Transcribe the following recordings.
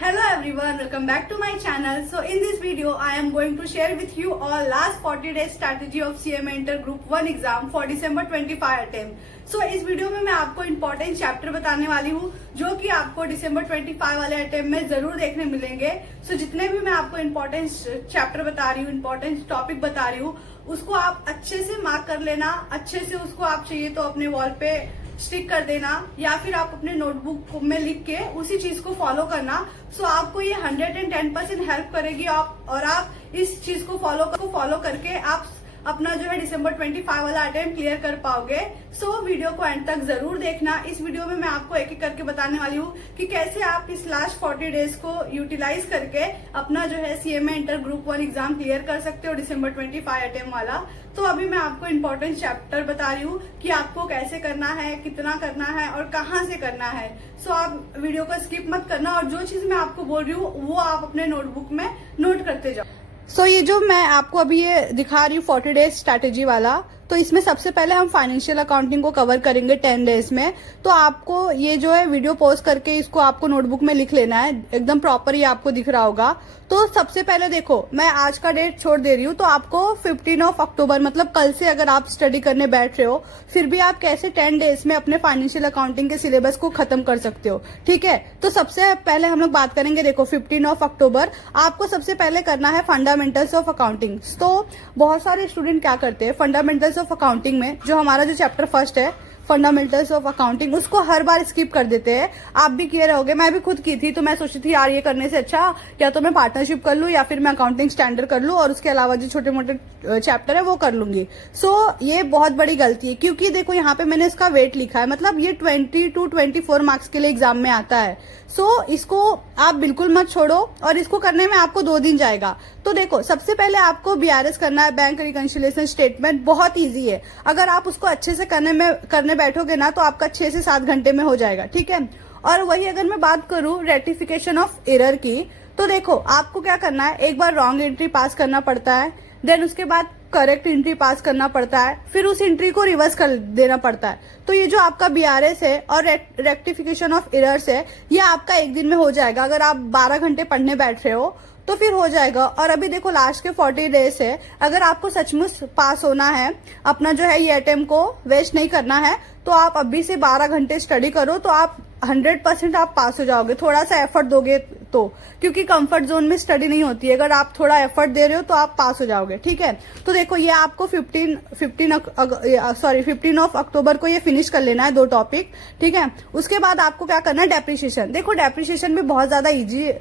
Hello everyone, welcome back to my channel. So in this video I am going to share with you all last 40 days strategy of CMA Inter Group 1 exam for December 25 attempt. So इस video में मैं आपको important chapter बताने वाली हूँ जो कि आपको December 25 वाले अटेम्प्ट में जरूर देखने मिलेंगे. So जितने भी मैं आपको इम्पोर्टेंट चैप्टर बता रही हूँ, इम्पोर्टेंट टॉपिक बता रही हूँ, उसको आप अच्छे से मार्क कर लेना. अच्छे से उसको आप चाहिए तो अपने वॉल पे स्टिक कर देना या फिर आप अपने नोटबुक में लिख के उसी चीज को फॉलो करना. सो आपको ये 110% हेल्प करेगी और आप इस चीज को फॉलो करके आप अपना जो है December 25 वाला अटेम्प्ट क्लियर कर पाओगे. सो वीडियो को एंड तक जरूर देखना. इस वीडियो में मैं आपको एक एक करके बताने वाली हूँ कि कैसे आप इस लास्ट 40 डेज को यूटिलाइज करके अपना जो है CMA inter group 1 exam clear कर सकते हो December 25 अटेम्प्ट वाला. तो अभी मैं आपको इम्पोर्टेंट चैप्टर बता रही हूँ कि आपको कैसे करना है, कितना करना है और कहाँ से करना है. सो आप वीडियो को स्किप मत करना और जो चीज मैं आपको बोल रही हूँ वो आप अपने नोटबुक में नोट करते जाओ. सो ये जो मैं आपको अभी ये दिखा रही हूँ 40 डेज स्ट्रैटेजी वाला, तो इसमें सबसे पहले हम फाइनेंशियल अकाउंटिंग को कवर करेंगे 10 डेज में. तो आपको ये जो है वीडियो पॉज करके इसको आपको नोटबुक में लिख लेना है. एकदम प्रॉपर ये आपको दिख रहा होगा. तो सबसे पहले देखो, मैं आज का डेट छोड़ दे रही हूँ. तो आपको 15 अक्टूबर मतलब कल से अगर आप स्टडी करने बैठ रहे हो, फिर भी आप कैसे 10 डेज में अपने फाइनेंशियल अकाउंटिंग के सिलेबस को खत्म कर सकते हो. ठीक है, तो सबसे पहले हम लोग बात करेंगे. देखो 15 अक्टूबर आपको सबसे पहले करना है फंडामेंटल्स ऑफ अकाउंटिंग. तो बहुत सारे स्टूडेंट क्या करते हैं, फंडामेंटल्स ऑफ अकाउंटिंग में जो हमारा जो चैप्टर फर्स्ट है फंडामेंटल्स ऑफ अकाउंटिंग, उसको हर बार स्किप कर देते हैं. आप भी किए रहोगे, मैं भी खुद की थी. तो मैं सोची थी यार ये करने से अच्छा या तो मैं पार्टनरशिप कर लूं या फिर मैं अकाउंटिंग स्टैंडर्ड कर लूं और उसके अलावा जो छोटे मोटे चैप्टर है वो कर लूंगी. सो ये बहुत बड़ी गलती है क्योंकि देखो यहाँ पे मैंने इसका वेट लिखा है, मतलब ये 20 to 24 मार्क्स के लिए एग्जाम में आता है. सो इसको आप बिल्कुल मत छोड़ो और इसको करने में आपको 2 दिन जाएगा. तो देखो सबसे पहले आपको BRS करना है, बैंक रिकंसिलिएशन स्टेटमेंट. बहुत इजी है. अगर आप उसको अच्छे से करने बैठोगे ना तो आपका 6 से 7 घंटे में हो जाएगा. ठीक है, और वही अगर मैं बात करूं रेक्टिफिकेशन ऑफ एरर की, तो देखो आपको क्या करना है, एक बार रॉन्ग एंट्री पास करना पड़ता है, देन उसके बाद करेक्ट एंट्री पास करना पड़ता है, फिर उस एंट्री को रिवर्स कर देना पड़ता है. तो ये जो आपका BRS है और रेक्टिफिकेशन ऑफ एरर्स है, ये आपका एक दिन में हो जाएगा. अगर आप 12 घंटे पढ़ने बैठ रहे हो तो फिर हो जाएगा. और अभी देखो लास्ट के 40 डेज है, अगर आपको सचमुच पास होना है, अपना जो है ये अटेम्प्ट को वेस्ट नहीं करना है, तो आप अभी से 12 घंटे स्टडी करो तो आप 100% आप पास हो जाओगे. थोड़ा सा एफर्ट दोगे तो, क्योंकि कंफर्ट जोन में स्टडी नहीं होती है. अगर आप थोड़ा एफर्ट दे रहे हो तो आप पास हो जाओगे. ठीक है, तो देखो ये आपको 15 अक्टूबर को ये फिनिश कर लेना है 2 टॉपिक. ठीक है, उसके बाद आपको क्या करना है, डेप्रिसिएशन. देखो डेप्रिसिएशन भी बहुत ज्यादा इजी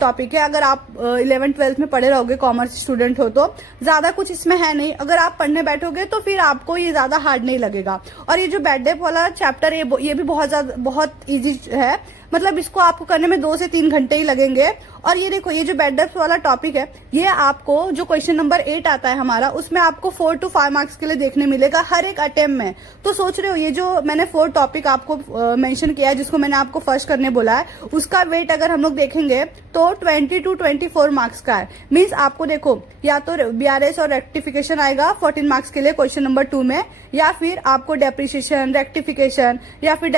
टॉपिक है. अगर आप 11th-12th में पढ़े रहोगे, कॉमर्स स्टूडेंट हो तो ज्यादा कुछ इसमें है नहीं. अगर आप पढ़ने बैठोगे तो फिर आपको ये ज्यादा हार्ड नहीं लगेगा. और ये जो बैड डेप वाला चैप्टर है ये भी बहुत इजी है, मतलब इसको आपको करने में 2 से 3 घंटे ही लगेंगे. और ये देखो ये जो बैड डेप्थ वाला टॉपिक है, ये आपको जो क्वेश्चन नंबर 8 आता है हमारा, उसमें आपको 4 to 5 मार्क्स के लिए देखने मिलेगा हर एक अटेम्प्ट में. तो सोच रहे हो ये जो मैंने 4 टॉपिक आपको मेंशन किया है, जिसको मैंने आपको फर्स्ट करने बोला है, उसका वेट अगर हम लोग देखेंगे तो 20 to 24 मार्क्स का है. मीन्स आपको देखो या तो BRS और रेक्टिफिकेशन आएगा 14 मार्क्स के लिए क्वेश्चन नंबर 2 में, या फिर आपको डेप्रिसिएशन, रेक्टिफिकेशन या फिर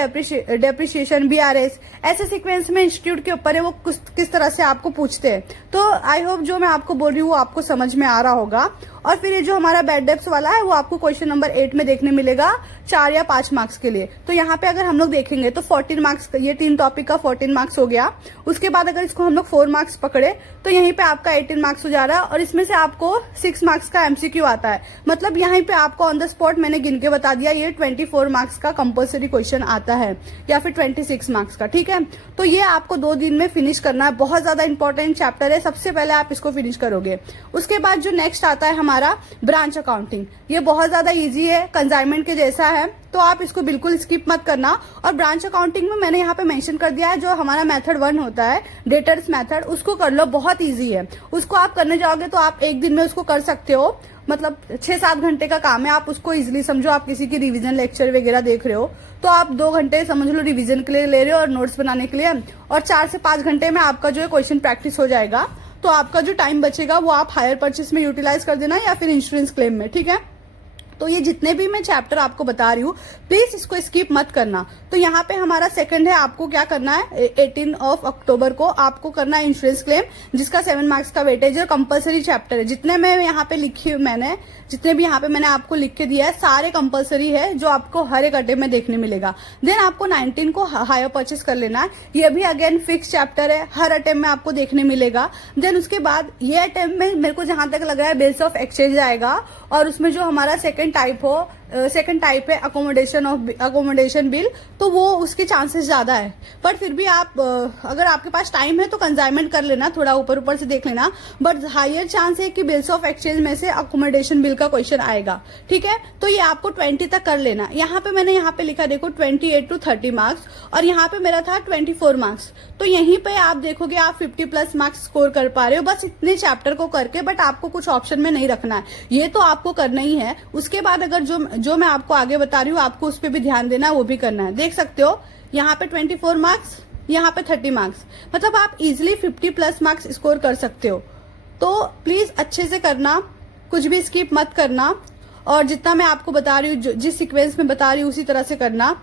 डेप्रिसिएशन, BRS, ऐसे सीक्वेंस में इंस्टीट्यूट के ऊपर है वो किस तरह से आपको पूछते हैं. तो आई होप जो मैं आपको बोल रही हूँ वो आपको समझ में आ रहा होगा. और फिर ये जो हमारा बैड डेप्थ वाला है वो आपको क्वेश्चन नंबर 8 में देखने मिलेगा 4 या 5 मार्क्स के लिए. तो यहाँ पे अगर हम लोग देखेंगे तो 14 मार्क्स, ये 3 टॉपिक का 14 मार्क्स हो गया. उसके बाद अगर इसको हम लोग 4 मार्क्स पकड़े तो यहीं पे आपका 18 मार्क्स हो जा रहा है. और इसमें से आपको 6 मार्क्स का MCQ आता है. मतलब यहीं पे आपको ऑन द स्पॉट मैंने गिन के बता दिया, ये 24 मार्क्स का कंपल्सरी क्वेश्चन आता है या फिर 26 मार्क्स का. ठीक है, तो ये आपको 2 दिन में फिनिश करना है. बहुत ज्यादा इंपॉर्टेंट चैप्टर है. सबसे पहले आप इसको फिनिश करोगे. उसके बाद जो नेक्स्ट आता है हमारा ब्रांच अकाउंटिंग, ये बहुत ज्यादा इजी है, कंसाइनमेंट के जैसा है. तो आप इसको बिल्कुल स्किप मत करना. और ब्रांच अकाउंटिंग में मैंने यहाँ पे मेंशन कर दिया है जो हमारा मेथड 1 होता है, डेटर्स मेथड, उसको कर लो. बहुत इजी है. उसको आप करने जाओगे तो आप एक दिन में उसको कर सकते हो. मतलब 6-7 घंटे का काम है. आप उसको इजीली समझो. आप किसी की रिवीजन लेक्चर वगैरह देख रहे हो तो आप 2 घंटे समझ लो रिवीजन के लिए ले रहे हो और नोट्स बनाने के लिए, और 4 से 5 घंटे में आपका जो है क्वेश्चन प्रैक्टिस हो जाएगा. तो आपका जो टाइम बचेगा वो आप हायर परचेस में यूटिलाइज कर देना या फिर इंश्योरेंस क्लेम में. ठीक है, तो ये जितने भी मैं चैप्टर आपको बता रही हूँ प्लीज इसको स्किप मत करना। तो यहाँ पे हमारा सेकंड है, आपको क्या करना है 18 अक्टूबर को आपको करना है इंश्योरेंस क्लेम, जिसका 7 मार्क्स का वेटेज है, कंपलसरी चैप्टर है। जितने मैं यहाँ पे लिखी हूँ मैंने, जितने भी यहाँ पे मैंने आपको लिख के दिया है सारे कंपलसरी है, जो आपको हर एक अटेम्प्ट में देखने मिलेगा। देन आपको 19 को हायर परचेस कर लेना है, ये भी अगेन फिक्स चैप्टर है, हर अटेम्प्ट में आपको देखने मिलेगा। देन उसके बाद ये अटेम्प्ट में मेरे को जहां तक लग रहा है बिल्स ऑफ एक्सचेंज आएगा, और उसमें जो हमारा सेकंड टाइप है अकोमोडेशन बिल, तो वो उसके चांसेस ज्यादा है। पर फिर भी आप अगर आपके पास टाइम है तो कंसाइनमेंट कर लेना, थोड़ा ऊपर ऊपर से देख लेना, बट हायर चांस है कि बिल्स ऑफ एक्सचेंज में से अकोमोडेशन बिल का क्वेश्चन आएगा। ठीक है, तो ये आपको 20 तक कर लेना। यहाँ पे मैंने यहाँ पे लिखा देखो 28 to 30 मार्क्स, और यहाँ पे मेरा था 24 मार्क्स। तो यहीं पे आप देखोगे आप 50+ मार्क्स स्कोर कर पा रहे हो बस इतने चैप्टर को करके, बट आपको कुछ ऑप्शन में नहीं रखना है, ये तो आपको करना ही है। उसके बाद अगर जो मैं आपको आगे बता रही हूँ आपको उस पर भी ध्यान देना है, वो भी करना है। देख सकते हो यहाँ पे 24 मार्क्स, यहाँ पे 30 मार्क्स, मतलब आप इजिली 50+ मार्क्स स्कोर कर सकते हो। तो प्लीज अच्छे से करना, कुछ भी स्किप मत करना, और जितना मैं आपको बता रही हूँ जिस सीक्वेंस में बता रही हूँ उसी तरह से करना।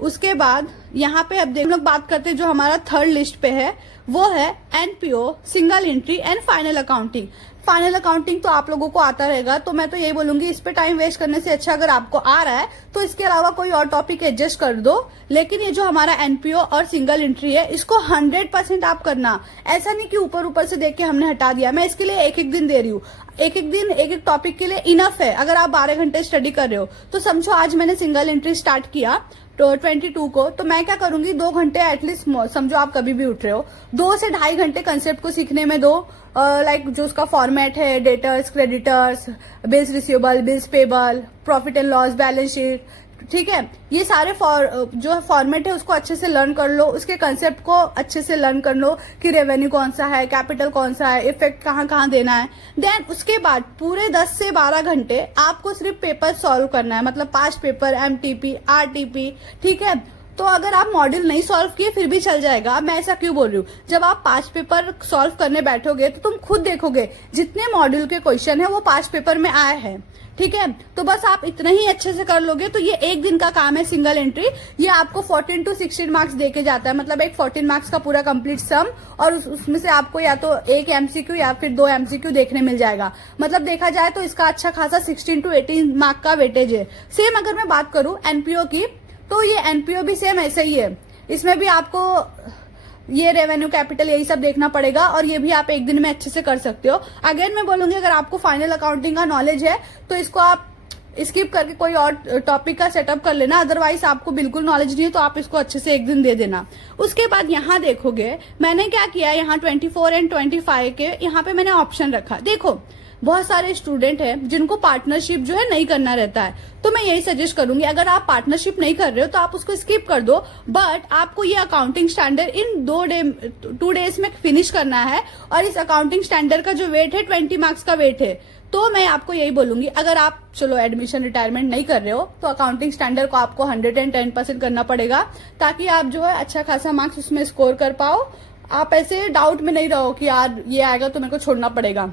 उसके बाद यहाँ पे अब देख लोग बात करते हैं, जो हमारा थर्ड लिस्ट पे है वो है NPO, single entry and final accounting. Final accounting तो आप लोगों को आता रहेगा, तो मैं तो यही बोलूंगी इस पे टाइम वेस्ट करने से अच्छा अगर आपको आ रहा है तो इसके अलावा कोई और टॉपिक एडजस्ट कर दो। लेकिन ये जो हमारा एनपीओ और सिंगल एंट्री है इसको 100% आप करना। ऐसा नहीं कि ऊपर ऊपर से देख के हमने हटा दिया, मैं इसके लिए एक दिन दे रही हूँ, एक दिन एक टॉपिक के लिए इनफ है। अगर आप 12 घंटे स्टडी कर रहे हो तो समझो आज मैंने सिंगल एंट्री स्टार्ट किया तो 22 को, तो मैं क्या करूंगी 2 घंटे एटलीस्ट, समझो आप कभी भी उठ रहे हो, 2 से 2.5 घंटे कंसेप्ट को सीखने में दो। लाइक जो उसका फॉर्मेट है, debtors, creditors, bills receivable, bills payable, profit and loss, balance sheet, ठीक है, ये सारे जो फॉर्मेट है उसको अच्छे से लर्न कर लो, उसके कंसेप्ट को अच्छे से लर्न कर लो कि रेवेन्यू कौन सा है, कैपिटल कौन सा है, इफेक्ट कहाँ कहाँ देना है। देन उसके बाद पूरे 10 से 12 घंटे आपको सिर्फ पेपर सॉल्व करना है, मतलब 5 पेपर, एमटीपी, आरटीपी, ठीक है। तो अगर आप मॉड्यूल नहीं सॉल्व किए फिर भी चल जाएगा। मैं ऐसा क्यों बोल रही हूँ, जब आप 5 पेपर सॉल्व करने बैठोगे तो तुम खुद देखोगे जितने मॉड्यूल के क्वेश्चन है वो 5 पेपर में आए हैं, ठीक है। तो बस आप इतना ही अच्छे से कर लोगे तो ये एक दिन का काम है सिंगल एंट्री। ये आपको 14 to 16 मार्क्स देके जाता है, मतलब एक 14 मार्क्स का पूरा कंप्लीट सम, और उसमें से आपको या तो एक एमसीक्यू या फिर 2 एमसीक्यू देखने मिल जाएगा। मतलब देखा जाए तो इसका अच्छा खासा 16 to 18 मार्क का वेटेज है। सेम अगर मैं बात करूं एनपीओ की, तो ये एनपीओ भी सेम ऐसे ही है, इसमें भी आपको ये रेवेन्यू, कैपिटल, यही सब देखना पड़ेगा, और ये भी आप एक दिन में अच्छे से कर सकते हो। अगेन मैं बोलूंगी अगर आपको फाइनल अकाउंटिंग का नॉलेज है तो इसको आप स्किप करके कोई और टॉपिक का सेटअप कर लेना, अदरवाइज आपको बिल्कुल नॉलेज नहीं है तो आप इसको अच्छे से एक दिन दे देना। उसके बाद यहाँ देखोगे मैंने क्या किया, यहाँ 24 एंड 25 के यहाँ पे मैंने ऑप्शन रखा। देखो बहुत सारे स्टूडेंट हैं जिनको पार्टनरशिप जो है नहीं करना रहता है, तो मैं यही सजेस्ट करूंगी अगर आप पार्टनरशिप नहीं कर रहे हो तो आप उसको स्किप कर दो, बट आपको ये अकाउंटिंग स्टैंडर्ड इन 2 डेज में फिनिश करना है। और इस अकाउंटिंग स्टैंडर्ड का जो वेट है 20 मार्क्स का वेट है। तो मैं आपको यही बोलूंगी अगर आप चलो एडमिशन रिटायरमेंट नहीं कर रहे हो तो अकाउंटिंग स्टैंडर्ड को आपको 110% करना पड़ेगा, ताकि आप जो है अच्छा खासा मार्क्स उसमें स्कोर कर पाओ। आप ऐसे डाउट में नहीं रहो कि यार ये आएगा तो मेरे को छोड़ना पड़ेगा।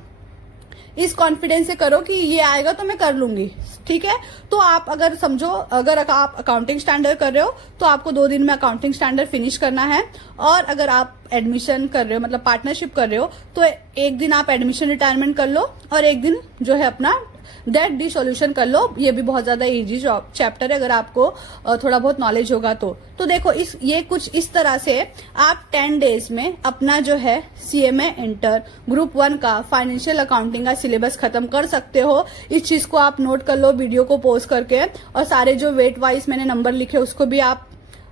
इस कॉन्फिडेंस से करो कि ये आएगा तो मैं कर लूंगी, ठीक है। तो आप अगर समझो अगर आप अकाउंटिंग स्टैंडर्ड कर रहे हो तो आपको 2 दिन में अकाउंटिंग स्टैंडर्ड फिनिश करना है, और अगर आप एडमिशन कर रहे हो मतलब पार्टनरशिप कर रहे हो तो एक दिन आप एडमिशन रिटायरमेंट कर लो और एक दिन जो है अपना डेट डिसोल्यूशन कर लो। ये भी बहुत ज्यादा इजी चैप्टर है अगर आपको थोड़ा बहुत नॉलेज होगा तो देखो ये कुछ इस तरह से आप 10 डेज में अपना जो है सीएमए इंटर ग्रुप 1 का फाइनेंशियल अकाउंटिंग का सिलेबस खत्म कर सकते हो। इस चीज को आप नोट कर लो वीडियो को पॉज करके, और सारे जो वेट वाइज मैंने नंबर लिखे उसको भी आप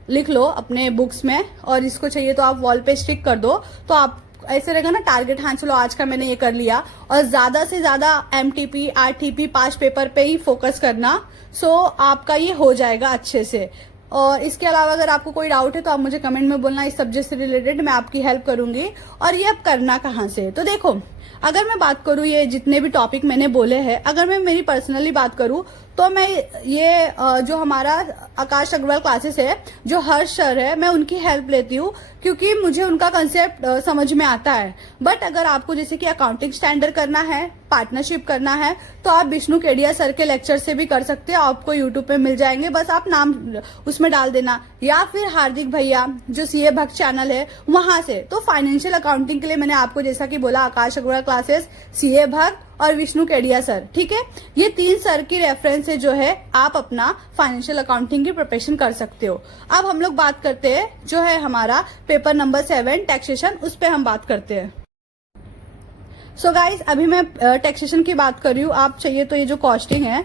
लिख लो अपने बुक्स में, और इसको चाहिए तो आप वॉल पे स्टिक कर दो। तो आप ऐसे रहेगा ना टारगेट, हाँ चलो आज का मैंने ये कर लिया, और ज्यादा से ज्यादा एमटीपी, आरटीपी 5 पेपर पे ही फोकस करना। सो आपका ये हो जाएगा अच्छे से। और इसके अलावा अगर आपको कोई डाउट है तो आप मुझे कमेंट में बोलना, इस सब्जेक्ट से रिलेटेड मैं आपकी हेल्प करूंगी। और ये अब करना कहाँ से, तो देखो अगर मैं बात करूं ये जितने भी टॉपिक मैंने बोले हैं, अगर मैं मेरी पर्सनली बात करूं तो मैं ये जो हमारा आकाश अग्रवाल क्लासेस है, जो हर्ष सर है, मैं उनकी हेल्प लेती हूँ क्योंकि मुझे उनका कंसेप्ट समझ में आता है। बट अगर आपको जैसे कि अकाउंटिंग स्टैंडर्ड करना है पार्टनरशिप करना है तो आप विष्णु केडिया सर के लेक्चर से भी कर सकते हैं, आपको यूट्यूब पे मिल जाएंगे, बस आप नाम उसमें डाल देना, या फिर हार्दिक भैया जो सीए भक्त चैनल है वहां से। तो फाइनेंशियल अकाउंटिंग के लिए मैंने आपको जैसा कि बोला, आकाश अग्रवाल क्लासेस, सीए भक्त और विष्णु केडिया सर, ठीक है। ये 3 सर की रेफरेंस से जो है आप अपना फाइनेंशियल अकाउंटिंग की प्रिपरेशन कर सकते हो। अब हम लोग बात करते हैं जो है हमारा पेपर नंबर 7 टैक्सेशन, उस पर हम बात करते हैं। सो गाइज, अभी मैं टैक्सेशन की बात कर रही हूँ। आप चाहिए तो ये जो कॉस्टिंग है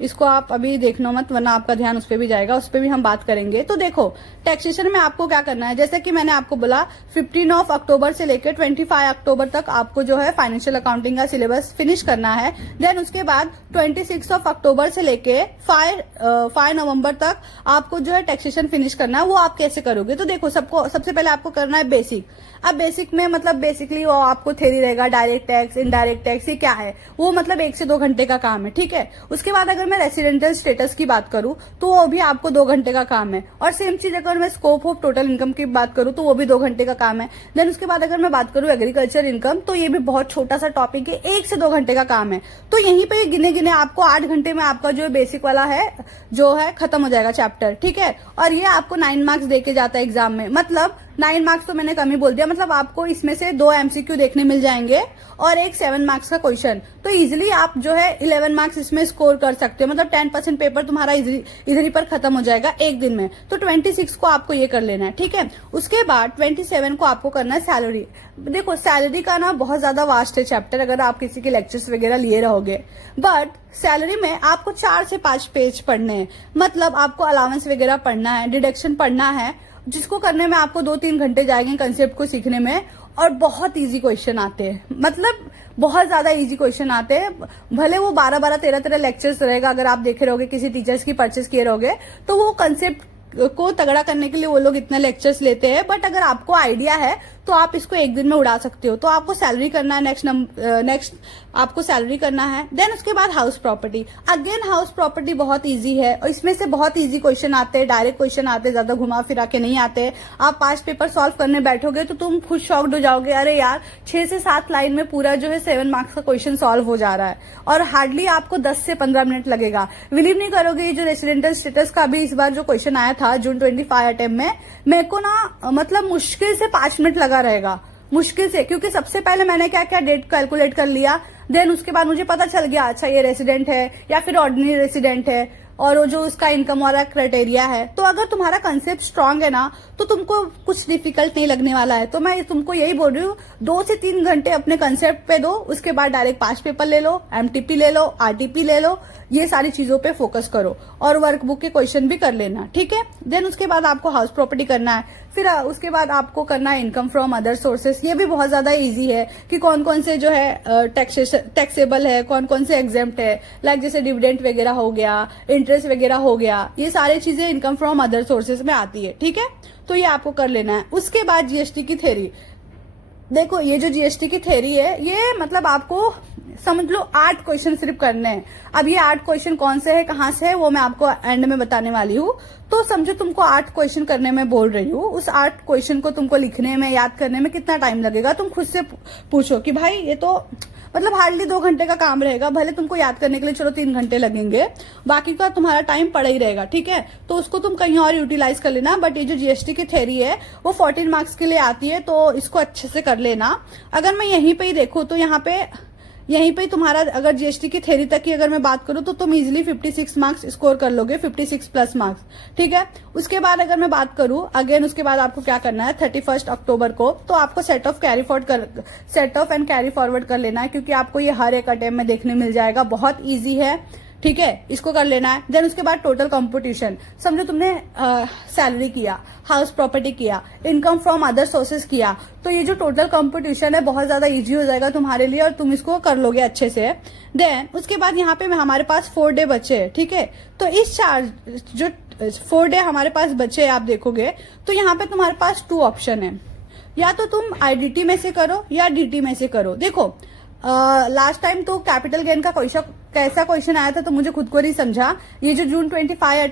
इसको आप अभी देखना मत, वरना आपका ध्यान उस पर भी जाएगा, उस पर भी हम बात करेंगे। तो देखो, टैक्सेशन में आपको क्या करना है, जैसे कि मैंने आपको बोला 15 अक्टूबर से लेकर 25 अक्टूबर तक आपको जो है फाइनेंशियल अकाउंटिंग का सिलेबस फिनिश करना है। देन उसके बाद 26 अक्टूबर से लेके 5 नवंबर तक आपको जो है टैक्सेशन फिनिश करना है। वो आप कैसे करोगे, तो देखो, सबसे पहले आपको करना है बेसिक। अब बेसिक में मतलब बेसिकली वो आपको थ्योरी रहेगा, डायरेक्ट टैक्स, इनडायरेक्ट टैक्स, ये क्या है, वो मतलब 1 से 2 घंटे का काम है, ठीक है। उसके बाद अगर मैं रेसिडेंशियल स्टेटस की बात करूं तो वो भी आपको 2 घंटे का काम है। और सेम चीज अगर मैं स्कोप ऑफ टोटल इनकम की बात करूं तो वो भी 2 घंटे का काम है। देन उसके बाद अगर मैं बात करूं एग्रीकल्चर इनकम, तो ये भी बहुत छोटा सा टॉपिक है, 1 से 2 घंटे का काम है। तो यहीं पे गिने गिने आपको 8 घंटे में आपका जो बेसिक वाला है जो है खत्म हो जाएगा चैप्टर, ठीक है। और ये आपको 9 मार्क्स देके जाता है एग्जाम में, मतलब 9 मार्क्स तो मैंने कम ही बोल दिया, मतलब आपको इसमें से 2 एमसीक्यू देखने मिल जाएंगे और एक 7 मार्क्स का क्वेश्चन। तो इजिली आप जो है 11 मार्क्स इसमें स्कोर कर सकते हो, मतलब 10% पेपर तुम्हारा इधर ही पर खत्म हो जाएगा एक दिन में। तो 26 को आपको ये कर लेना है, ठीक है। उसके बाद 27 को आपको करना है सैलरी। देखो, सैलरी का ना बहुत ज्यादा वास्ट है चैप्टर, अगर आप किसी के लेक्चर्स वगैरह लिए रहोगे, बट सैलरी में आपको 4 से 5 पेज पढ़ने हैं, मतलब आपको अलाउंस वगैरह पढ़ना है, डिडक्शन पढ़ना है, जिसको करने में आपको 2-3 घंटे जाएंगे कंसेप्ट को सीखने में। और बहुत इजी क्वेश्चन आते हैं, मतलब बहुत ज्यादा इजी क्वेश्चन आते हैं। भले वो 12-12, 13-13 लेक्चर्स रहेगा, अगर आप देखे रहोगे किसी टीचर्स की परचेस किए रहोगे तो वो कंसेप्ट को तगड़ा करने के लिए वो लोग इतने लेक्चर्स लेते हैं, बट अगर आपको आइडिया है तो आप इसको एक दिन में उड़ा सकते हो। तो आपको सैलरी करना है, नेक्स्ट आपको सैलरी करना है। देन उसके बाद house property. Again house property बहुत इजी है और इसमें से बहुत इजी क्वेश्चन आते हैं, डायरेक्ट क्वेश्चन आते हैं, ज्यादा घुमा फिरा के नहीं आते। आप 5 पेपर सॉल्व करने बैठोगे तो तुम खुद शॉक्ड हो जाओगे, अरे यार 6 से 7 लाइन में पूरा जो है 7 मार्क्स का क्वेश्चन सॉल्व हो जा रहा है और हार्डली आपको 10 से 15 मिनट लगेगा। बिलीव नहीं करोगे, ये जो रेसिडेंशियल स्टेटस का भी इस बार जो क्वेश्चन आया था जून 25 अटेम्प्ट में, मेरे को ना मतलब मुश्किल से 5 मिनट लगा रहेगा, मुश्किल से, क्योंकि सबसे पहले मैंने क्या क्या डेट कैलकुलेट कर लिया। देन उसके बाद मुझे पता चल गया, अच्छा ये रेसिडेंट है या फिर ऑर्डिनरी रेसिडेंट है, और वो जो उसका इनकम वाला क्राइटेरिया है। तो अगर तुम्हारा कंसेप्ट स्ट्रांग है ना तो तुमको कुछ डिफिकल्ट नहीं लगने वाला है। तो मैं तुमको यही बोल रही हूँ, 2 से 3 घंटे अपने कंसेप्ट पे दो, उसके बाद डायरेक्ट 5 पेपर ले लो, एमटीपी ले लो, आरटीपी ले लो, ये सारी चीजों पे फोकस करो और वर्कबुक के क्वेश्चन भी कर लेना, ठीक है। देन उसके बाद आपको हाउस प्रॉपर्टी करना है, फिर उसके बाद आपको करना है इनकम फ्रॉम अदर सोर्सेस। ये भी बहुत ज्यादा इजी है कि कौन कौन से जो है टैक्सेबल है, कौन कौन से एग्जेम्प्ट है, लाइक जैसे डिविडेंड वगैरह हो गया, इंटरेस्ट वगैरह हो गया, ये सारी चीजें इनकम फ्रॉम अदर सोर्सेस में आती है, ठीक है। तो ये आपको कर लेना है। उसके बाद जीएसटी की थ्योरी। देखो, ये जो जीएसटी की थ्योरी है, ये मतलब आपको समझ लो 8 क्वेश्चन सिर्फ करने हैं। अब ये 8 क्वेश्चन कौन से है, कहाँ से है, वो मैं आपको एंड में बताने वाली हूँ। तो समझो तुमको 8 क्वेश्चन करने में बोल रही हूँ, उस 8 क्वेश्चन को तुमको लिखने में, याद करने में कितना टाइम लगेगा, तुम खुद से पूछो कि भाई ये तो मतलब हार्डली 2 घंटे का काम रहेगा, भले तुमको याद करने के लिए चलो 3 घंटे लगेंगे, बाकी का तुम्हारा टाइम पड़ा ही रहेगा, ठीक है। तो उसको तुम कहीं और यूटिलाइज कर लेना। बट ये जो जीएसटी की थ्योरी है वो 14 मार्क्स के लिए आती है, तो इसको अच्छे से कर लेना। अगर मैं यहीं पे ही देखूं तो यहीं पे तुम्हारा अगर जीएसटी की थ्योरी तक की अगर मैं बात करूं तो तुम इजीली 56 मार्क्स स्कोर कर लोगे, 56 प्लस मार्क्स, ठीक है। उसके बाद अगर मैं बात करूं अगेन, उसके बाद आपको क्या करना है, 31 अक्टूबर को तो आपको set of and carry forward कर लेना है, क्योंकि आपको ये हर एक अटेम्प्ट में देखने मिल जाएगा, बहुत ईजी है, ठीक है। इसको कर लेना है। देन उसके बाद टोटल कंपटीशन। समझो तुमने सैलरी किया, हाउस प्रॉपर्टी किया, इनकम फ्रॉम अदर सोर्सेज किया, तो ये जो टोटल कंपटीशन है बहुत ज्यादा इजी हो जाएगा तुम्हारे लिए और तुम इसको कर लोगे अच्छे से। देन उसके बाद यहाँ पे हमारे पास 4 डे बचे हैं, ठीक है। तो इस जो 4 डे हमारे पास बचे आप देखोगे तो यहाँ पे तुम्हारे पास 2 ऑप्शन है, या तो तुम आईडीटी में से करो या डीटी में से करो। देखो लास्ट टाइम तो कैपिटल गेन का कैसा क्वेश्चन आया था तो मुझे खुद को नहीं समझा। ये जो जून 25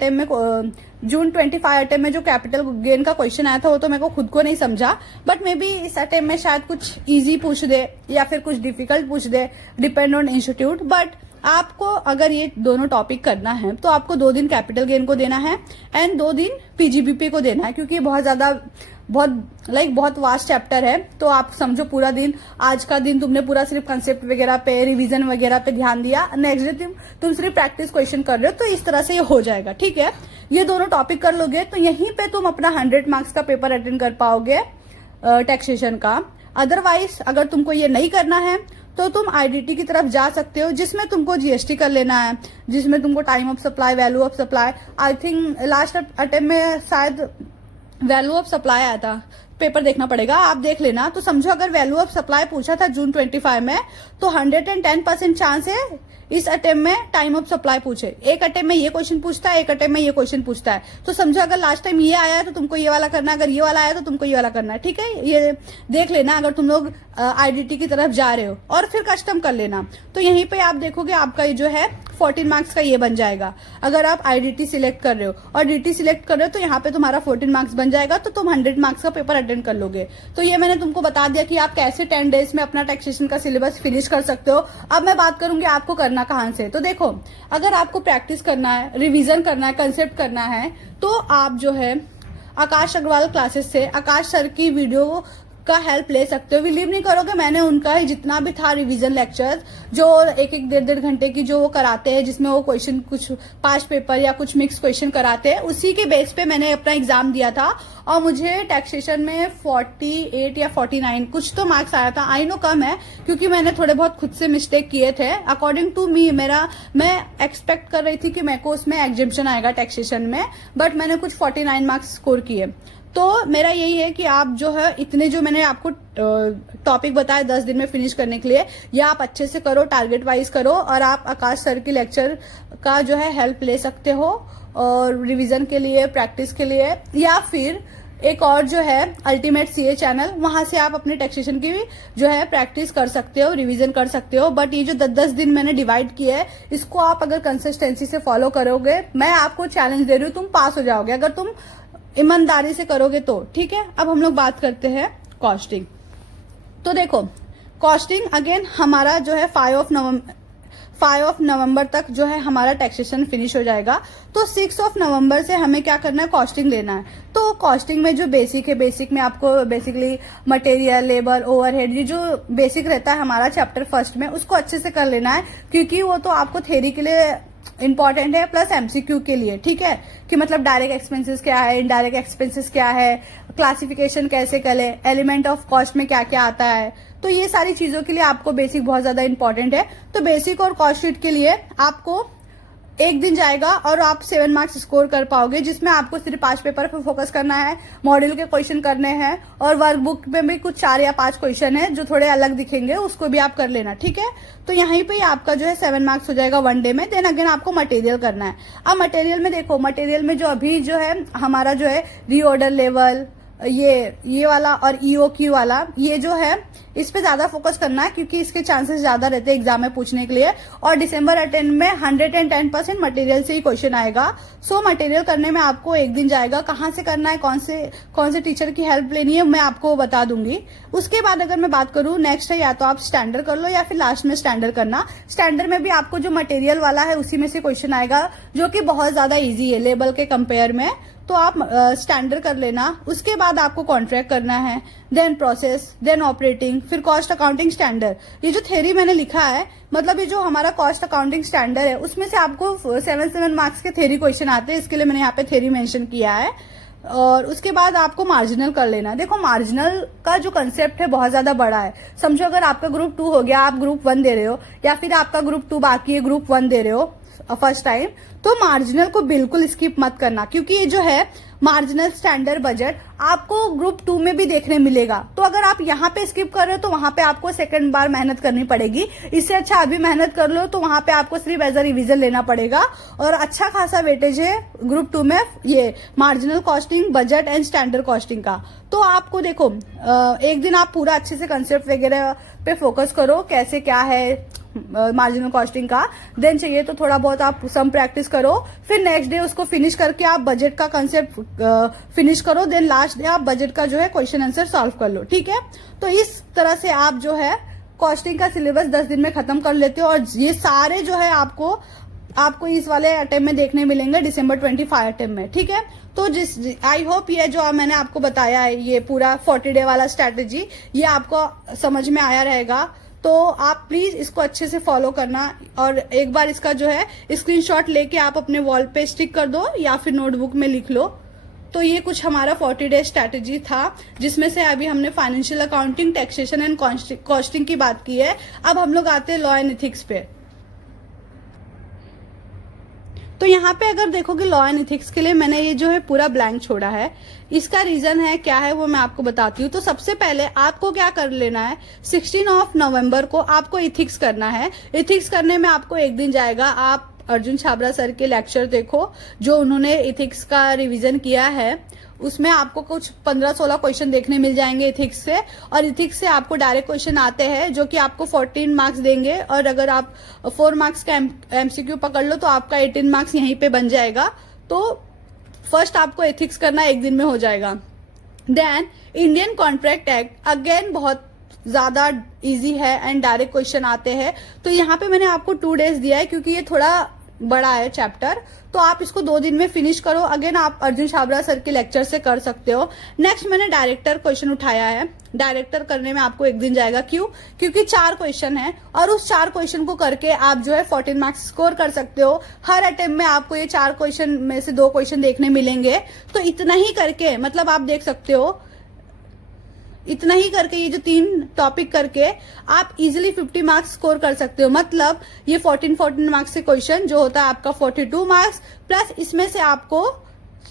अटेम्प्ट में जो कैपिटल गेन का क्वेश्चन आया था वो तो मेरे को खुद को नहीं समझा, बट मे बी इस अटेम्प्ट में शायद कुछ इजी पूछ दे या फिर कुछ डिफिकल्ट पूछ दे, डिपेंड ऑन इंस्टीट्यूट। बट आपको अगर ये दोनों टॉपिक करना है तो आपको 2 दिन कैपिटल गेन को देना है एंड 2 दिन पीजीबीपी को देना है, क्योंकि बहुत वास्ट चैप्टर है। तो आप समझो पूरा दिन, आज का दिन तुमने पूरा सिर्फ कंसेप्ट वगैरह पे, रिवीजन वगैरह पे ध्यान दिया, नेक्स्ट डे तुम सिर्फ प्रैक्टिस क्वेश्चन कर रहे हो, तो इस तरह से ये हो जाएगा। ठीक है, ये दोनों टॉपिक कर लोगे तो यहीं पे तुम अपना 100 मार्क्स का पेपर अटेंड कर पाओगे टैक्सेशन का। अदरवाइज अगर तुमको ये नहीं करना है तो तुम आईडीटी की तरफ जा सकते हो, जिसमें तुमको जीएसटी कर लेना है, जिसमें तुमको time of supply, value of supply, I think last attempt में शायद वैल्यू ऑफ सप्लाई आया था, पेपर देखना पड़ेगा, आप देख लेना। तो समझो अगर वैल्यू ऑफ सप्लाई पूछा था जून 25 में तो 110% चांस है इस अटेम्प्ट में टाइम ऑफ सप्लाई पूछे। एक अटेम्प्ट में ये क्वेश्चन पूछता है, एक अटेम्प्ट में ये क्वेश्चन पूछता है। तो समझो अगर लास्ट टाइम ये आया है तो तुमको ये वाला करना है, अगर ये वाला आया तो तुमको ये वाला करना है। ठीक है, ये देख लेना अगर तुम लोग आईडीटी की तरफ जा रहे हो, और फिर कस्टम कर लेना। तो यहीं पे आप देखोगे आपका ये जो है 14 मार्क्स का ये बन जाएगा। अगर आप आईडीटी सिलेक्ट कर रहे हो और डीटी सिलेक्ट कर रहे हो तो यहाँ पे तुम्हारा 14 मार्क्स बन जाएगा, तो तुम 100 मार्क्स का पेपर अटेंड कर लोगे। तो ये मैंने तुमको बता दिया कि आप कैसे 10 डेज में अपना टैक्सेशन का सिलेबस फिनिश कर सकते हो। अब मैं बात करूंगी आपको करना कहाँ से। तो देखो, अगर आपको प्रैक्टिस करना है, रिविजन करना है, कंसेप्ट करना है, तो आप जो है आकाश अग्रवाल क्लासेस से आकाश सर की वीडियो का हेल्प ले सकते हो। बिलीव नहीं करोगे, मैंने उनका ही जितना भी था रिवीजन लेक्चर, जो 1-1 घंटे की जो वो कराते हैं, जिसमें वो क्वेश्चन कुछ 5 पेपर या कुछ मिक्स क्वेश्चन कराते हैं, उसी के बेस पे मैंने अपना एग्जाम दिया था और मुझे टैक्सेशन में 48 या 49 कुछ तो मार्क्स आया था। आई नो कम है क्योंकि मैंने थोड़े बहुत खुद से मिस्टेक किए थे। अकॉर्डिंग टू मी मैं एक्सपेक्ट कर रही थी कि मेरे को उसमें एग्जेम्पशन आएगा टैक्सेशन में, बट मैंने कुछ 49 मार्क्स स्कोर किए। तो मेरा यही है कि आप जो है इतने जो मैंने आपको टॉपिक बताया 10 दिन में फिनिश करने के लिए, या आप अच्छे से करो, टारगेट वाइज करो, और आप आकाश सर की लेक्चर का जो है हेल्प ले सकते हो और रिवीजन के लिए, प्रैक्टिस के लिए, या फिर एक और जो है अल्टीमेट सीए चैनल, वहां से आप अपने टैक्सेशन की भी जो है प्रैक्टिस कर सकते हो, रिवीजन कर सकते हो। बट ये जो 10-10 दिन मैंने डिवाइड किए है, इसको आप अगर कंसिस्टेंसी से फॉलो करोगे, मैं आपको चैलेंज दे रही हूँ, तुम पास हो जाओगे अगर तुम ईमानदारी से करोगे तो। ठीक है, अब हम लोग बात करते हैं कॉस्टिंग। तो देखो, कॉस्टिंग अगेन हमारा जो है 5 नवंबर तक जो है हमारा टैक्सेशन फिनिश हो जाएगा। तो 6 नवंबर से हमें क्या करना है, कॉस्टिंग लेना है। तो कॉस्टिंग में जो बेसिक है, बेसिक में आपको बेसिकली मटेरियल, लेबर, ओवरहेड, ये जो बेसिक रहता है हमारा चैप्टर फर्स्ट में, उसको अच्छे से कर लेना है, क्योंकि वो तो आपको थ्योरी के लिए इंपॉर्टेंट है प्लस एमसीक्यू के लिए। ठीक है, कि मतलब डायरेक्ट एक्सपेंसेस क्या है, इनडायरेक्ट एक्सपेंसेस क्या है, क्लासिफिकेशन कैसे करें, एलिमेंट ऑफ कॉस्ट में क्या क्या आता है, तो ये सारी चीजों के लिए आपको बेसिक बहुत ज्यादा इंपॉर्टेंट है। तो बेसिक और कॉस्ट शीट के लिए आपको एक दिन जाएगा और आप 7 मार्क्स स्कोर कर पाओगे, जिसमें आपको सिर्फ 5 पेपर पर फोकस करना है, मॉड्यूल के क्वेश्चन करने हैं, और वर्कबुक में भी कुछ 4 या 5 क्वेश्चन है जो थोड़े अलग दिखेंगे, उसको भी आप कर लेना। ठीक है, तो यहीं पे आपका जो है 7 मार्क्स हो जाएगा 1 डे में। देन अगेन आपको मटेरियल करना है। अब मटेरियल में देखो, मटेरियल में जो अभी जो है हमारा जो है रीऑर्डर लेवल, ये वाला और ईओक्यू वाला, ये जो है इस पे ज्यादा फोकस करना है, क्योंकि इसके चांसेस ज्यादा रहते हैं एग्जाम में पूछने के लिए। और दिसंबर अटेम्प्ट में 110% मटेरियल से ही क्वेश्चन आएगा। सो मटेरियल करने में आपको एक दिन जाएगा। कहाँ से करना है, कौन से टीचर की हेल्प लेनी है, मैं आपको बता दूंगी। उसके बाद अगर मैं बात करूं, नेक्स्ट है या तो आप स्टैंडर्ड कर लो या फिर लास्ट में स्टैंडर्ड करना। स्टैंडर्ड में भी आपको जो मटेरियल वाला है उसी में से क्वेश्चन आएगा, जो कि बहुत ज्यादा ईजी है लेवल के कंपेयर में। तो आप स्टैंडर्ड कर लेना। उसके बाद आपको कॉन्ट्रैक्ट करना है, देन प्रोसेस, देन ऑपरेटिंग, फिर कॉस्ट अकाउंटिंग स्टैंडर्ड। ये जो थ्योरी मैंने लिखा है, मतलब ये जो हमारा कॉस्ट अकाउंटिंग स्टैंडर्ड है, उसमें से आपको 7 मार्क्स के थ्योरी क्वेश्चन आते हैं। इसके लिए मैंने यहाँ पे थ्योरी मेंशन किया है। और उसके बाद आपको मार्जिनल कर लेना। देखो, मार्जिनल का जो कंसेप्ट है बहुत ज्यादा बड़ा है। समझो अगर आपका ग्रुप 2 हो गया, आप ग्रुप 1 दे रहे हो, या फिर आपका ग्रुप 2 बाकी है, ग्रुप 1 दे रहे हो फर्स्ट टाइम, तो मार्जिनल को बिल्कुल स्किप मत करना, क्योंकि ये जो है मार्जिनल स्टैंडर्ड बजट आपको ग्रुप 2 में भी देखने मिलेगा। तो अगर आप यहाँ पे स्किप कर रहे हो तो वहां पे आपको सेकंड बार मेहनत करनी पड़ेगी। इससे अच्छा अभी मेहनत कर लो, तो वहां पे आपको सिर्फ एज अ रिविजन लेना पड़ेगा। और अच्छा खासा वेटेज है ग्रुप 2 में ये marginal costing, budget and standard costing का। तो आपको देखो, एक दिन आप पूरा अच्छे से कंसेप्ट वगैरह पे फोकस करो, कैसे क्या है, मार्जिनल कॉस्टिंग का, देन चाहिए तो थोड़ा बहुत आप सम प्रैक्टिस करो, फिर नेक्स्ट डे उसको फिनिश करके आप बजट का कंसेप्ट फिनिश करो, देन लास्ट डे आप बजट का जो है क्वेश्चन आंसर सॉल्व कर लो, ठीक है। तो इस तरह से आप जो है कॉस्टिंग का सिलेबस 10 दिन में खत्म कर लेते हो, और ये सारे जो है आपको इस वाले अटेम्प्ट में देखने मिलेंगे December 25 अटेम्प्ट में, ठीक है। तो आई होप ये जो मैंने आपको बताया है, ये पूरा 40 डे वाला स्ट्रैटेजी, ये आपको समझ में आया रहेगा। तो आप प्लीज इसको अच्छे से फॉलो करना, और एक बार इसका जो है स्क्रीनशॉट लेके आप अपने वॉल पे स्टिक कर दो या फिर नोटबुक में लिख लो। तो ये कुछ हमारा 40 डे स्ट्रैटेजी था, जिसमें से अभी हमने financial accounting, taxation and costing की बात की है। अब हम लोग आते हैं लॉ एंड इथिक्स पे। तो यहाँ पे अगर देखोगे लॉ एंड इथिक्स के लिए मैंने ये जो है पूरा ब्लैंक छोड़ा है। इसका रीजन है क्या है वो मैं आपको बताती हूँ। तो सबसे पहले आपको क्या कर लेना है, 16 नवंबर को आपको इथिक्स करना है। इथिक्स करने में आपको एक दिन जाएगा। आप अर्जुन छाबड़ा सर के लेक्चर देखो, जो उन्होंने इथिक्स का रिवीजन किया है, उसमें आपको कुछ 15-16 क्वेश्चन देखने मिल जाएंगे इथिक्स से। और इथिक्स से आपको डायरेक्ट क्वेश्चन आते हैं जो कि आपको 14 मार्क्स देंगे, और अगर आप 4 मार्क्स का एमसीक्यू पकड़ लो तो आपका 18 मार्क्स यहीं पे बन जाएगा। तो फर्स्ट आपको एथिक्स करना एक दिन में हो जाएगा। Then Indian Contract Act again बहुत ज्यादा इजी है एंड डायरेक्ट क्वेश्चन आते हैं। तो यहाँ पे मैंने आपको 2 डेज दिया है क्योंकि ये थोड़ा बड़ा है चैप्टर, तो आप इसको 2 दिन में फिनिश करो। अगेन आप अर्जुन छाबड़ा सर के लेक्चर से कर सकते हो। नेक्स्ट मैंने डायरेक्टर क्वेश्चन उठाया है। डायरेक्टर करने में आपको एक दिन जाएगा। क्यों? क्योंकि 4 क्वेश्चन है, और उस 4 क्वेश्चन को करके आप जो है 14 मार्क्स स्कोर कर सकते हो। हर अटेम्प्ट में आपको ये 4 क्वेश्चन में से 2 क्वेश्चन देखने मिलेंगे। तो इतना ही करके मतलब आप देख सकते हो, इतना ही करके ये जो 3 टॉपिक करके आप इजीली 50 मार्क्स स्कोर कर सकते हो। मतलब ये 14 मार्क्स से क्वेश्चन जो होता है आपका 42 मार्क्स, प्लस इसमें से आपको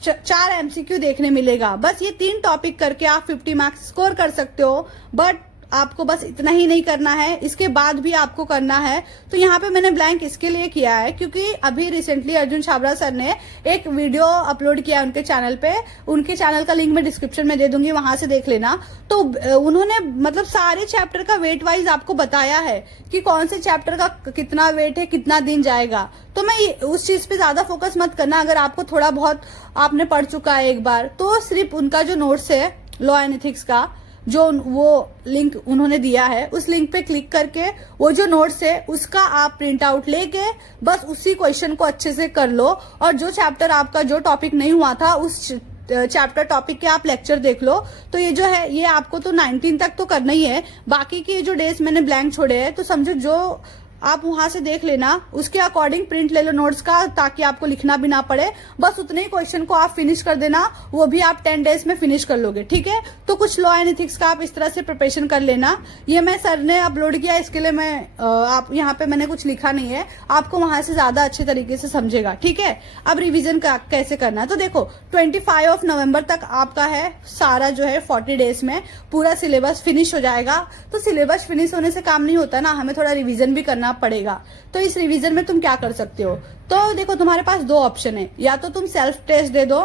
4 एमसीक्यू देखने मिलेगा। बस ये 3 टॉपिक करके आप 50 मार्क्स स्कोर कर सकते हो। बट आपको बस इतना ही नहीं करना है, इसके बाद भी आपको करना है। तो यहाँ पे मैंने ब्लैंक इसके लिए किया है क्योंकि अभी रिसेंटली अर्जुन छाबड़ा सर ने एक वीडियो अपलोड किया उनके चैनल पे। उनके चैनल का लिंक मैं डिस्क्रिप्शन में दे दूंगी, वहां से देख लेना। तो उन्होंने मतलब सारे चैप्टर का वेट वाइज आपको बताया है कि कौन से चैप्टर का कितना वेट है, कितना दिन जाएगा। तो मैं उस चीज पे ज्यादा फोकस मत करना। अगर आपको थोड़ा बहुत आपने पढ़ चुका है एक बार, तो सिर्फ उनका जो नोट्स है लॉ एंड एथिक्स का, जो वो लिंक उन्होंने दिया है, उस लिंक पे क्लिक करके वो जो नोट्स है उसका आप प्रिंट आउट लेके बस उसी क्वेश्चन को अच्छे से कर लो। और जो चैप्टर आपका जो टॉपिक नहीं हुआ था उस चैप्टर टॉपिक के आप लेक्चर देख लो। तो ये जो है ये आपको तो 19 तक तो करना ही है। बाकी के जो डेज मैंने ब्लैंक छोड़े हैं, तो समझो जो आप वहां से देख लेना, उसके अकॉर्डिंग प्रिंट ले लो नोट्स का, ताकि आपको लिखना भी ना पड़े। बस उतने ही क्वेश्चन को आप फिनिश कर देना, वो भी आप 10 डेज में फिनिश कर लोगे, ठीक है। तो कुछ लॉ एंड एथिक्स का आप इस तरह से प्रिपरेशन कर लेना। ये मैं सर ने अपलोड किया, इसके लिए मैं आप यहाँ पे मैंने कुछ लिखा नहीं है, आपको वहां से ज्यादा अच्छे तरीके से समझेगा, ठीक है। अब रिविजन कैसे करना है, तो देखो 25 नवंबर तक आपका है सारा जो है 40 डेज में पूरा सिलेबस फिनिश हो जाएगा। तो सिलेबस फिनिश होने से काम नहीं होता ना, हमें थोड़ा रिविजन भी करना पड़ेगा। तो इस रिवीजन में तुम क्या कर सकते हो, तो देखो तुम्हारे पास 2 ऑप्शन है। या तो तुम सेल्फ टेस्ट दे दो,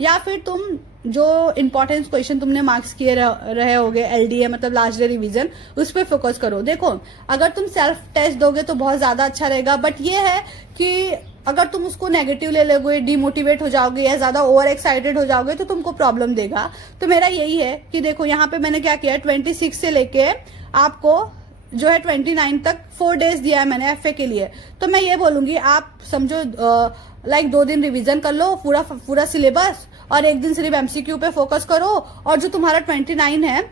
या फिर तुम जो इंपॉर्टेंट क्वेश्चन तुमने मार्क्स किए रहे होगे एलडीए मतलब लास्ट डे रिवीजन, उस पर फोकस करो। देखो अगर तुम सेल्फ टेस्ट दोगे तो बहुत ज्यादा अच्छा रहेगा। बट ये है कि अगर तुम उसको नेगेटिव ले लोगे, डिमोटिवेट हो जाओगे या ज्यादा ओवर एक्साइटेड हो जाओगे, तो तुमको प्रॉब्लम देगा। तो मेरा यही है कि देखो यहाँ पे मैंने क्या किया, 26 से लेके आपको जो है 29 तक 4 डेज दिया है मैंने एफए के लिए। तो मैं ये बोलूंगी आप समझो लाइक 2 दिन रिवीजन कर लो पूरा सिलेबस, और एक दिन सिर्फ एमसीक्यू पे फोकस करो। और जो तुम्हारा 29 है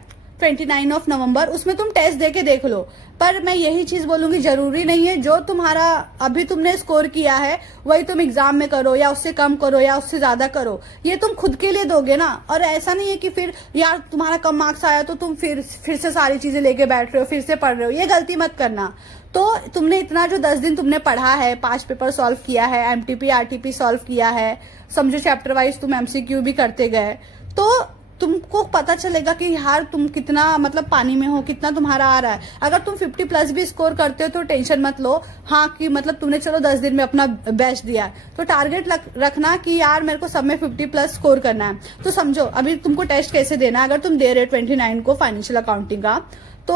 29 नवंबर, उसमें तुम टेस्ट देके देख लो। पर मैं यही चीज बोलूंगी, जरूरी नहीं है जो तुम्हारा अभी तुमने स्कोर किया है वही तुम एग्जाम में करो, या उससे कम करो या उससे ज्यादा करो। ये तुम खुद के लिए दोगे ना। और ऐसा नहीं है कि फिर यार तुम्हारा कम मार्क्स आया तो तुम फिर से सारी चीजें लेके बैठ रहे हो, फिर से पढ़ रहे हो। ये गलती मत करना। तो तुमने इतना जो 10 दिन तुमने पढ़ा है, 5 पेपर सॉल्व किया है, एमटीपी आरटीपी सॉल्व किया है, समझो चैप्टर वाइज तुम एमसीक्यू भी करते गए, तो तुमको पता चलेगा कि यार तुम कितना मतलब पानी में हो, कितना तुम्हारा आ रहा है। अगर तुम 50+ भी स्कोर करते हो तो टेंशन मत लो, हाँ कि मतलब तुमने चलो 10 दिन में अपना बेस्ट दिया है। तो टारगेट रखना कि यार मेरे को सब में 50+ स्कोर करना है। तो समझो अभी तुमको टेस्ट कैसे देना है। अगर तुम दे रहे हो 29 को फाइनेंशियल अकाउंटिंग का, तो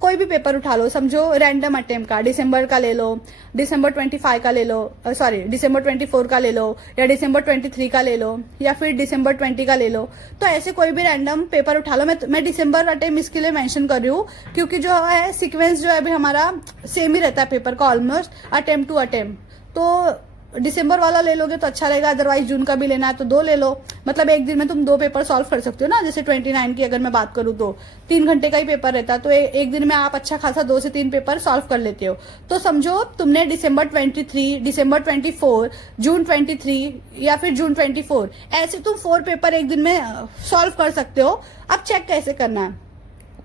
कोई भी पेपर उठा लो, समझो रैंडम अटेम्प्ट का, दिसंबर का ले लो, दिसंबर 25 का ले लो, सॉरी दिसंबर 24 का ले लो, या दिसंबर 23 का ले लो, या फिर दिसंबर 20 का ले लो। तो ऐसे कोई भी रैंडम पेपर उठा लो। मैं दिसंबर अटेम्प्ट इसके लिए मेंशन कर रही हूँ क्योंकि जो है सीक्वेंस जो है अभी हमारा सेम ही रहता है पेपर का ऑलमोस्ट, अटेम्प्ट टू अटेम्प्ट। तो दिसंबर वाला ले लोगे तो अच्छा रहेगा, अदरवाइज जून का भी लेना है तो 2 ले लो। मतलब एक दिन में तुम 2 पेपर सॉल्व कर सकते हो ना। जैसे 29 की अगर मैं बात करूँ तो 3 घंटे का ही पेपर रहता है, तो एक दिन में आप अच्छा खासा 2 से 3 पेपर सॉल्व कर लेते हो। तो समझो तुमने दिसंबर 23, दिसंबर 24, जून 23 या फिर जून 24, ऐसे तुम 4 पेपर एक दिन में सॉल्व कर सकते हो। अब चेक कैसे करना है,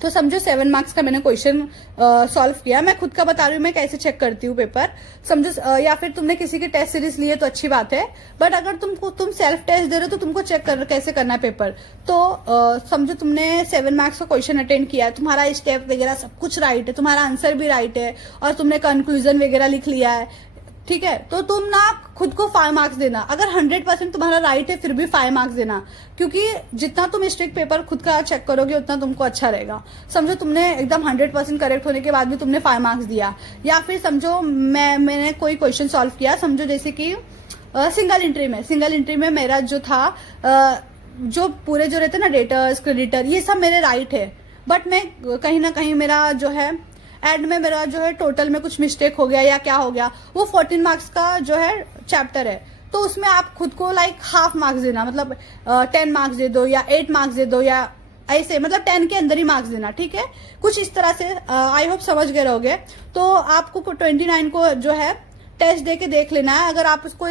तो समझो 7 मार्क्स का मैंने क्वेश्चन सॉल्व किया। मैं खुद का बता रही हूँ मैं कैसे चेक करती हूँ पेपर, समझो। या फिर तुमने किसी की टेस्ट सीरीज ली है तो अच्छी बात है, बट अगर तुम सेल्फ टेस्ट दे रहे हो तो तुमको चेक कैसे करना है पेपर। तो समझो तुमने 7 मार्क्स का क्वेश्चन अटेंड किया है, तुम्हारा स्टेप वगैरह सब कुछ राइट है, तुम्हारा आंसर भी राइट है, और तुमने कंक्लूजन वगैरह लिख लिया है, ठीक है। तो तुम ना खुद को 5 मार्क्स देना। अगर 100% तुम्हारा राइट है फिर भी 5 मार्क्स देना, क्योंकि जितना तुम स्ट्रिक्ट पेपर खुद का चेक करोगे उतना तुमको अच्छा रहेगा। समझो तुमने एकदम 100% करेक्ट होने के बाद भी तुमने 5 मार्क्स दिया। या फिर समझो मैंने कोई क्वेश्चन सॉल्व किया, समझो जैसे कि सिंगल एंट्री में मेरा जो था जो पूरे जो रहते ना डेटर्स क्रेडिटर ये सब मेरे राइट है, बट मैं कहीं ना कहीं मेरा जो है एंड में मेरा जो है टोटल में कुछ मिस्टेक हो गया या क्या हो गया। वो 14 मार्क्स का जो है चैप्टर है, तो उसमें आप खुद को लाइक हाफ मार्क्स देना, मतलब 10 मार्क्स दे दो या 8 मार्क्स दे दो, या ऐसे मतलब 10 के अंदर ही मार्क्स देना, ठीक है। कुछ इस तरह से आई होप समझ गए रहोगे। तो आपको 29 को जो है टेस्ट दे के देख लेना है। अगर आप उसको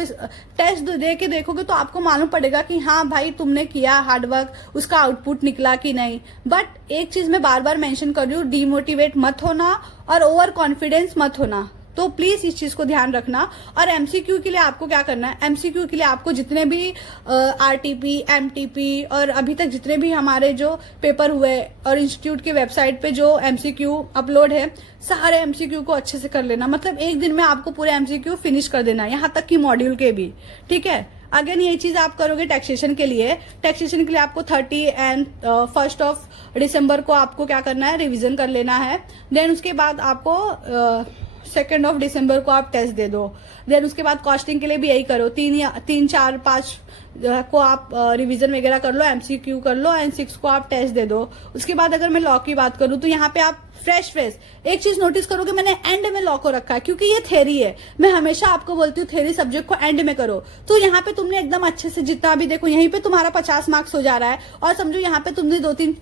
टेस्ट दे के देखोगे तो आपको मालूम पड़ेगा कि हाँ भाई तुमने किया हार्डवर्क, उसका आउटपुट निकला कि नहीं। बट एक चीज मैं बार बार मेंशन कर रही हूँ, डीमोटिवेट मत होना और ओवर कॉन्फिडेंस मत होना। तो प्लीज इस चीज को ध्यान रखना। और एमसीक्यू के लिए आपको क्या करना है, एमसीक्यू के लिए आपको जितने भी आरटीपी, एमटीपी और अभी तक जितने भी हमारे जो पेपर हुए और इंस्टीट्यूट की वेबसाइट पे जो एमसीक्यू अपलोड है, सारे एमसीक्यू को अच्छे से कर लेना। मतलब एक दिन में आपको पूरे एमसीक्यू फिनिश कर देना, यहाँ तक कि मॉड्यूल के भी, ठीक है। अगेन ये चीज आप करोगे टैक्सेशन के लिए। टैक्सेशन के लिए आपको 30 एंड 1 दिसंबर को आपको क्या करना है, रिविजन कर लेना है। देन उसके बाद आपको 2 दिसंबर को आप टेस्ट दे दो। देन उसके बाद कॉस्टिंग के लिए भी यही करो, 3, 4, 5 को आप रिवीजन वगैरह कर लो, एमसीक्यू कर लो, एंड 6 को आप टेस्ट दे दो। उसके बाद अगर मैं लॉ की बात करूं तो यहाँ पे आप फ्रेश एक चीज नोटिस करोगे, मैंने एंड में लॉ को रखा है क्योंकि ये थ्योरी है। मैं हमेशा आपको बोलती हूँ थ्योरी सब्जेक्ट को एंड में करो। तो यहाँ पे तुमने एकदम अच्छे से जितना भी देखो, यहीं पे तुम्हारा 50 मार्क्स हो जा रहा है। और समझो यहाँ पे तुमने 2-3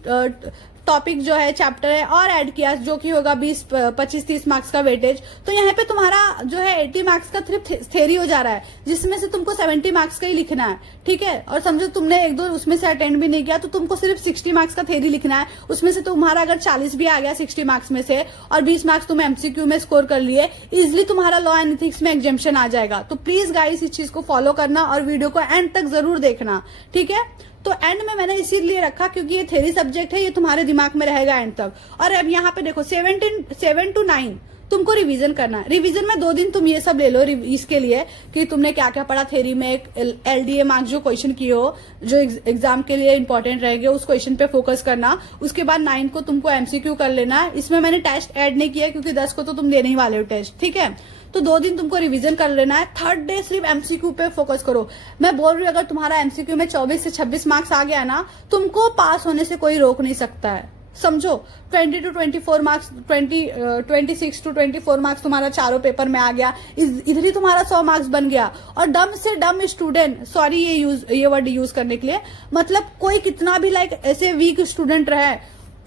टॉपिक जो है चैप्टर है और ऐड किया, जो कि होगा 20, 25, 30 मार्क्स का वेटेज। तो यहाँ पे तुम्हारा जो है 80 मार्क्स का सिर्फ थ्योरी हो जा रहा है, जिसमें से तुमको 70 मार्क्स का ही लिखना है, ठीक है। और समझो तुमने 1-2 उसमें से अटेंड भी नहीं किया तो तुमको सिर्फ 60 मार्क्स का थ्योरी लिखना है। उसमें से तुम्हारा अगर 40 भी आ गया 60 मार्क्स में से और 20 मार्क्स तुम एमसीक्यू में स्कोर कर लिए, इजिली तुम्हारा लॉ एंड एथिक्स में एग्जाम्शन आ जाएगा। तो प्लीज गाइस इस चीज को फॉलो करना और वीडियो को एंड तक जरूर देखना, ठीक है। तो एंड में मैंने इसीलिए रखा क्योंकि ये थ्योरी सब्जेक्ट है, ये तुम्हारे दिमाग में रहेगा एंड तक। और अब यहाँ पे देखो 7 to 9 तुमको रिवीजन करना है। रिवीजन में 2 दिन तुम ये सब ले लो इसके लिए कि तुमने क्या क्या पढ़ा थ्योरी में, एलडीए मार्क्स जो क्वेश्चन किए हो जो एग्जाम के लिए इंपॉर्टेंट रहेंगे उस क्वेश्चन पे फोकस करना। उसके बाद 9 को तुमको एमसीक्यू कर लेना है। इसमें मैंने टेस्ट ऐड नहीं किया क्योंकि 10 को तो तुम देने ही वाले हो टेस्ट, ठीक है। तो 2 दिन तुमको रिवीजन कर लेना है। 3rd डे सिर्फ एमसीक्यू पे फोकस करो। मैं बोल रही हूँ अगर तुम्हारा एमसीक्यू में 24 से 26 मार्क्स आ गया ना, तुमको पास होने से कोई रोक नहीं सकता है। समझो 20 to 24 मार्क्स, 26 to 24 मार्क्स तुम्हारा चारों पेपर में आ गया, इधर ही तुम्हारा 100 मार्क्स बन गया। और डम से डम स्टूडेंट, सॉरी ये वर्ड यूज करने के लिए, मतलब कोई कितना भी लाइक ऐसे वीक स्टूडेंट रहे,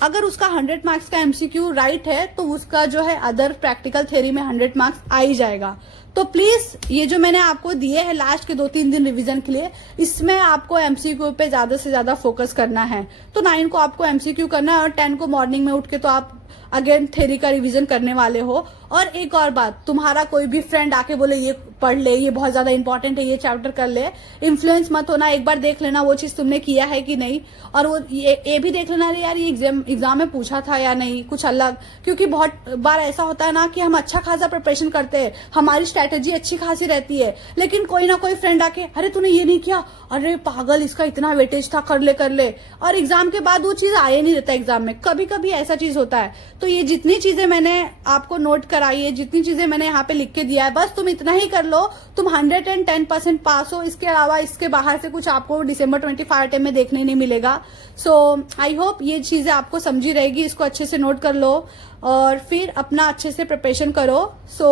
अगर उसका 100 मार्क्स का एमसीक्यू राइट है तो उसका जो है अदर प्रैक्टिकल थ्योरी में 100 मार्क्स आ ही जाएगा। तो प्लीज ये जो मैंने आपको दिए हैं लास्ट के 2-3 दिन रिवीजन के लिए, इसमें आपको एमसीक्यू पे ज्यादा से ज्यादा फोकस करना है। तो 9 को आपको एमसीक्यू करना है और 10 को मॉर्निंग में उठ के तो आप अगेन थ्योरी का रिवीजन करने वाले हो। और एक और बात, तुम्हारा कोई भी फ्रेंड आके बोले ये पढ़ ले, ये बहुत ज्यादा इंपॉर्टेंट है, ये चैप्टर कर ले, इन्फ्लुएंस मत होना। एक बार देख लेना वो चीज तुमने किया है कि नहीं, और वो ये भी देख लेना यार ये एग्जाम में पूछा था या नहीं कुछ अलग। क्योंकि बहुत बार ऐसा होता है ना कि हम अच्छा खासा प्रिपरेशन करते हैं, हमारी स्ट्रेटेजी अच्छी खासी रहती है, लेकिन कोई ना कोई फ्रेंड आके अरे तूने ये नहीं किया, अरे पागल इसका इतना वेटेज था, कर ले, और एग्जाम के बाद वो चीज आए नहीं रहता एग्जाम में। कभी कभी ऐसा चीज होता है। तो ये जितनी चीजें मैंने आपको नोट कराई है, जितनी चीजें मैंने यहाँ पे लिख के दिया है, बस तुम इतना ही कर लो, तुम 110% पास हो। इसके अलावा इसके बाहर से कुछ आपको दिसंबर 25 अटेम्प्ट में देखने नहीं मिलेगा। सो आई होप ये चीजें आपको समझी रहेगी, इसको अच्छे से नोट कर लो और फिर अपना अच्छे से प्रिपरेशन करो। सो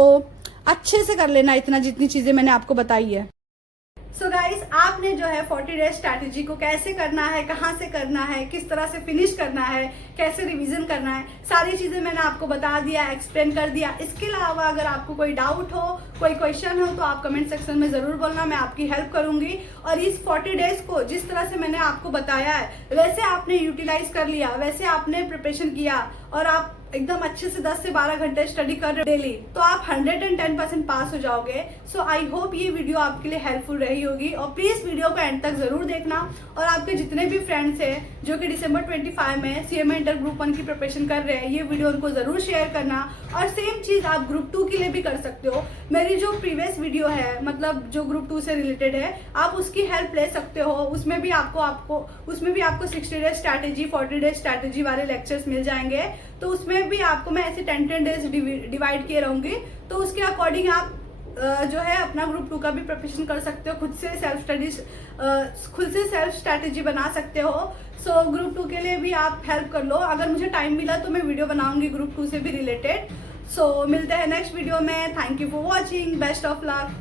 अच्छे से कर लेना इतना जितनी चीजें मैंने आपको बताई है। सो गाइस, आपने जो है 40 डेज स्ट्रैटेजी को कैसे करना है, कहाँ से करना है, किस तरह से फिनिश करना है, कैसे रिवीजन करना है, सारी चीजें मैंने आपको बता दिया, एक्सप्लेन कर दिया। इसके अलावा अगर आपको कोई डाउट हो, कोई क्वेश्चन हो तो आप कमेंट सेक्शन में जरूर बोलना, मैं आपकी हेल्प करूंगी। और इस 40 डेज को जिस तरह से मैंने आपको बताया है वैसे आपने यूटिलाइज कर लिया, वैसे आपने प्रिपरेशन किया और आप एकदम अच्छे से 10 से 12 घंटे स्टडी कर रहे डेली, तो आप 110% पास हो जाओगे। सो आई होप ये वीडियो आपके लिए हेल्पफुल रही होगी, और प्लीज वीडियो को एंड तक जरूर देखना। और आपके जितने भी फ्रेंड्स हैं जो कि दिसंबर 25 में सीएमए इंटर ग्रुप 1 की प्रिपरेशन कर रहे हैं, ये वीडियो उनको जरूर शेयर करना। और सेम चीज आप ग्रुप 2 के लिए भी कर सकते हो। मेरी जो प्रीवियस वीडियो है, मतलब जो ग्रुप 2 से रिलेटेड है, आप उसकी हेल्प ले सकते हो। उसमें भी आपको 60 डेज स्ट्रैटेजी, 40 डेज स्ट्रैटेजी वाले लेक्चर्स मिल जाएंगे। तो उसमें भी आपको मैं ऐसे 10 डेज डिवाइड किए रहूंगी, तो उसके अकॉर्डिंग आप जो है अपना ग्रुप 2 का भी प्रिपरेशन कर सकते हो, खुद से सेल्फ स्ट्रैटेजी बना सकते हो। सो ग्रुप 2 के लिए भी आप हेल्प कर लो। अगर मुझे टाइम मिला तो मैं वीडियो बनाऊंगी ग्रुप 2 से भी रिलेटेड। सो मिलते हैं नेक्स्ट वीडियो में। Thank you for watching, best of luck.